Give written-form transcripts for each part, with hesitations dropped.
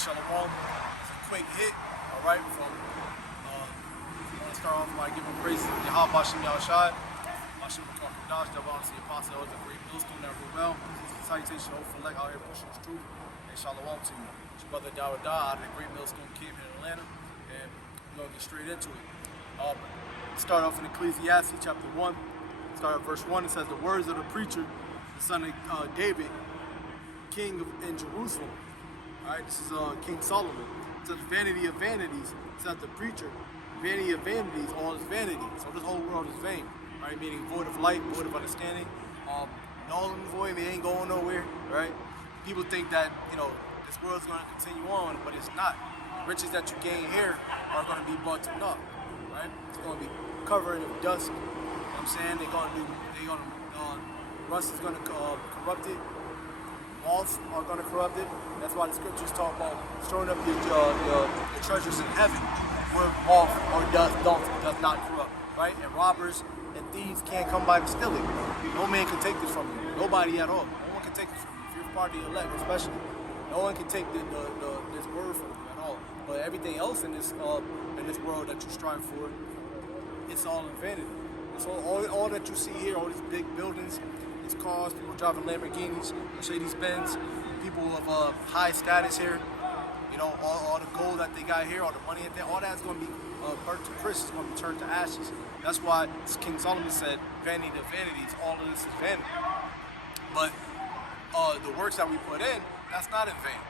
Shalom. It's a quick hit, all right, from, I want to start off by giving praise to Yahweh Bashem Yahushai, Bashem Kadash, Javon, the Apostle, the great millstone that rule well. Salutation, hope for out here pushing the truth, and Shalom to you. It's your brother Dawah out of the great millstone camp here in Atlanta, and we're going to get straight into it. Start off in Ecclesiastes chapter 1, start at verse 1. It says, the words of the preacher, the son of David, king in Jerusalem. All right, this is King Solomon. It says, vanity of vanities. It says the preacher, vanity of vanities, all is vanity. So this whole world is vain, right? Meaning void of light, void of understanding, null and void. They ain't going nowhere, right? People think that this world's going to continue on, but it's not. The riches that you gain here are going to be bought to naught, right? It's going to be covered in dust. You know what I'm saying? Rust is going to corrupt it. Moths are going to corrupt it. That's why the scriptures talk about storing up your treasures in heaven, where moth or dust does not corrupt, right? And robbers and thieves can't come by to steal it. No man can take this from you. Nobody at all. No one can take this from you. If you're part of the elect, especially, no one can take this word from you at all. But everything else in this world that you strive for, it's all in vanity. It's all that you see here, all these big buildings, these cars, people driving Lamborghinis, Mercedes-Benz, people of high status here, all the gold that they got here, all the money that all that's going to be burnt to crisp, it's going to be turned to ashes. That's why King Solomon said, vanity of vanities, all of this is vanity. But the works that we put in, that's not in vain,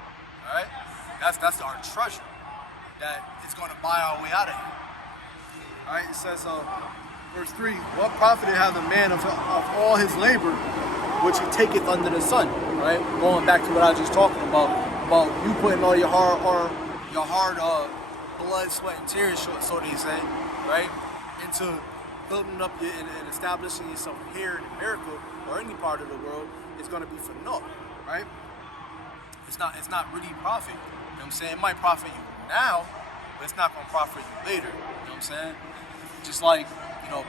all right? That's our treasure that is going to buy our way out of here. All right, it says, verse 3, what profited hath a man of all his labor which he taketh under the sun, right? Going back to what I was just talking about you putting all your hard blood, sweat, and tears, so they say, right? Into building up and establishing yourself here in America or any part of the world, it's going to be for naught, right? It's not really profit. You know what I'm saying? It might profit you now, but it's not going to profit you later. You know what I'm saying? Just like,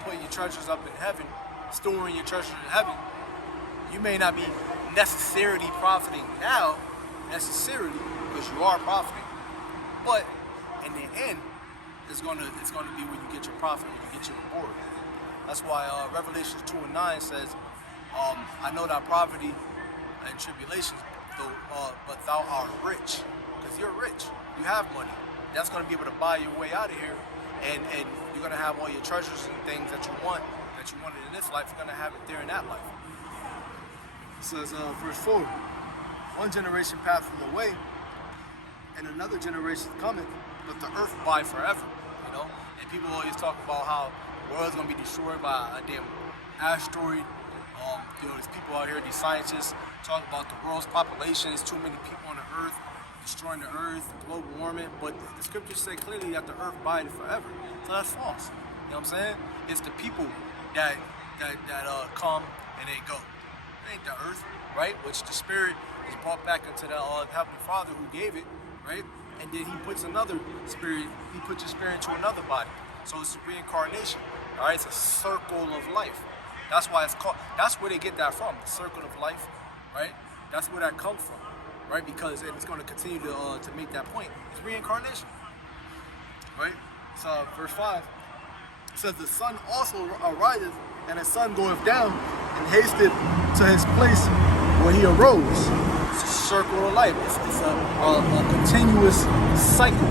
putting your treasures up in heaven, storing your treasures in heaven, you may not be necessarily profiting now, because you are profiting. But in the end, it's gonna be when you get your profit, when you get your reward. That's why Revelation 2:9 says, I know thy poverty and tribulations, but thou art rich. Because you're rich. You have money. That's going to be able to buy your way out of here. And you're going to have all your treasures and things that you wanted in this life. You're going to have it there in that life. It says, verse 4, one generation passed away, and another generation cometh, but the earth abide forever. And people always talk about how the world's going to be destroyed by a damn asteroid. There's people out here, these scientists, talk about the world's population. There's too many people on the earth, destroying the earth, global warming, but the scriptures say clearly that the earth abideth forever. So that's false. You know what I'm saying? It's the people that come and they go. It ain't the earth, right? Which the spirit is brought back into the Heavenly Father who gave it, right? And then he puts another spirit, he puts your spirit into another body. So it's reincarnation, all right? It's a circle of life. That's why it's called, that's where they get that from, the circle of life, right? That's where that comes from. Right, because it's going to continue to make that point. It's reincarnation, right? So verse 5, it says, the sun also ariseth, and the sun goeth down, and hasteth to his place where he arose. It's a circle of life. It's a continuous cycle.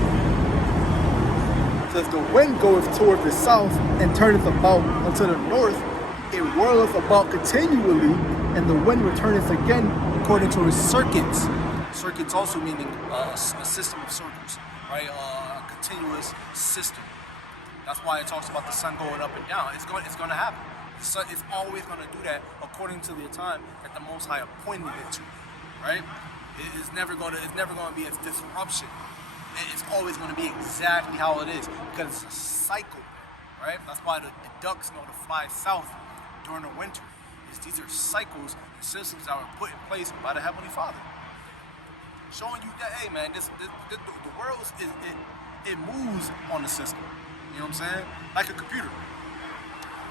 It says, the wind goeth toward the south, and turneth about unto the north. It whirleth about continually, and the wind returneth again according to his circuits. Circuits also meaning a system of circles, right? A continuous system. That's why it talks about the sun going up and down. It's going to happen. The sun is always going to do that according to the time that the Most High appointed it to, right? It's never going to be a disruption. It's always going to be exactly how it is because it's a cycle, right? That's why the ducks know to fly south during the winter. These are cycles and systems that were put in place by the Heavenly Father. Showing you that, hey man, the world it moves on the system. You know what I'm saying? Like a computer.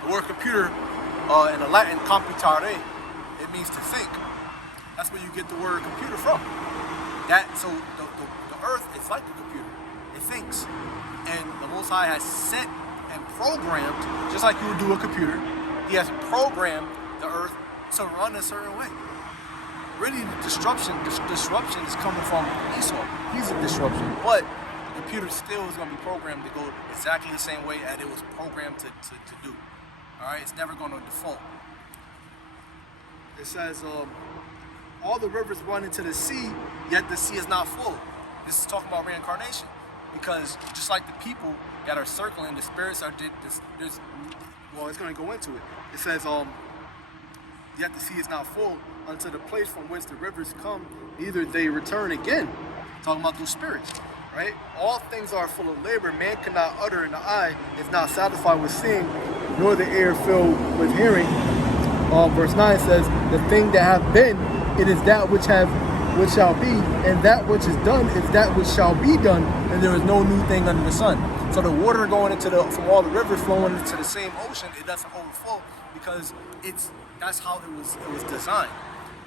The word computer in the Latin computare, it means to think. That's where you get the word computer from. the earth is like a computer. It thinks. And the Most High has set and programmed, just like you would do a computer, He has programmed the earth to run a certain way. Really, the disruption is coming from Esau. He's a disruption. But the computer still is going to be programmed to go exactly the same way as it was programmed to do. All right? It's never going to default. It says, all the rivers run into the sea, yet the sea is not full. This is talking about reincarnation. Because just like the people that are circling, the spirits are, well, it's going to go into it. It says, yet the sea is not full unto the place from whence the rivers come, neither they return again. Talking about those spirits, right? All things are full of labor. Man cannot utter, and the eye is not satisfied with seeing, nor the ear filled with hearing. Verse 9 says, the thing that hath been, it is that which shall be, and that which is done is that which shall be done, and there is no new thing under the sun. So the water going from all the rivers flowing into the same ocean, it doesn't overflow because that's how it was designed.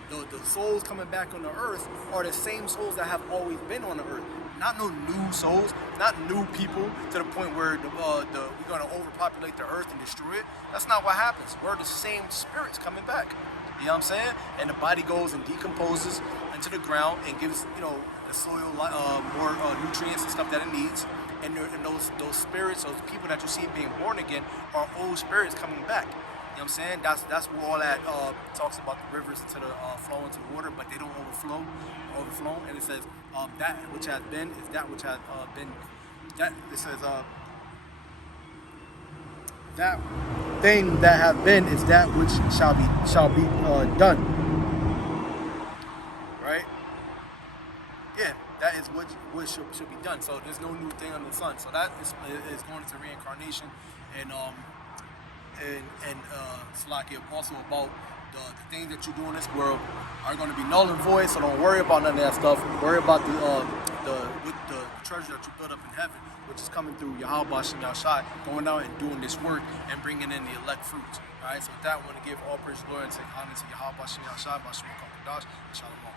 The souls coming back on the earth are the same souls that have always been on the earth. Not no new souls, not new people to the point where we're going to overpopulate the earth and destroy it. That's not what happens. We're the same spirits coming back. You know what I'm saying? And the body goes and decomposes into the ground and gives, the soil more nutrients and stuff that it needs. And those spirits, those people that you see being born again, are old spirits coming back. You know what I'm saying? That's where all that talks about the rivers into the flow into the water, but they don't overflow. And it says that which has been is that which has been. That it says that thing that have been is that which shall be done. Right? Yeah, that is what should be done. So there's no new thing under the sun. So that is going into reincarnation and Salakia also about the things that you do in this world are going to be null and void. So don't worry about none of that stuff. Worry about the treasure that you build up in heaven, which is coming through Yahweh Shem Yahshai, going out and doing this work and bringing in the elect fruits. All right. So with that, I want to give all praise, glory, and honor to Yahweh Shem Yahshai, Shalom.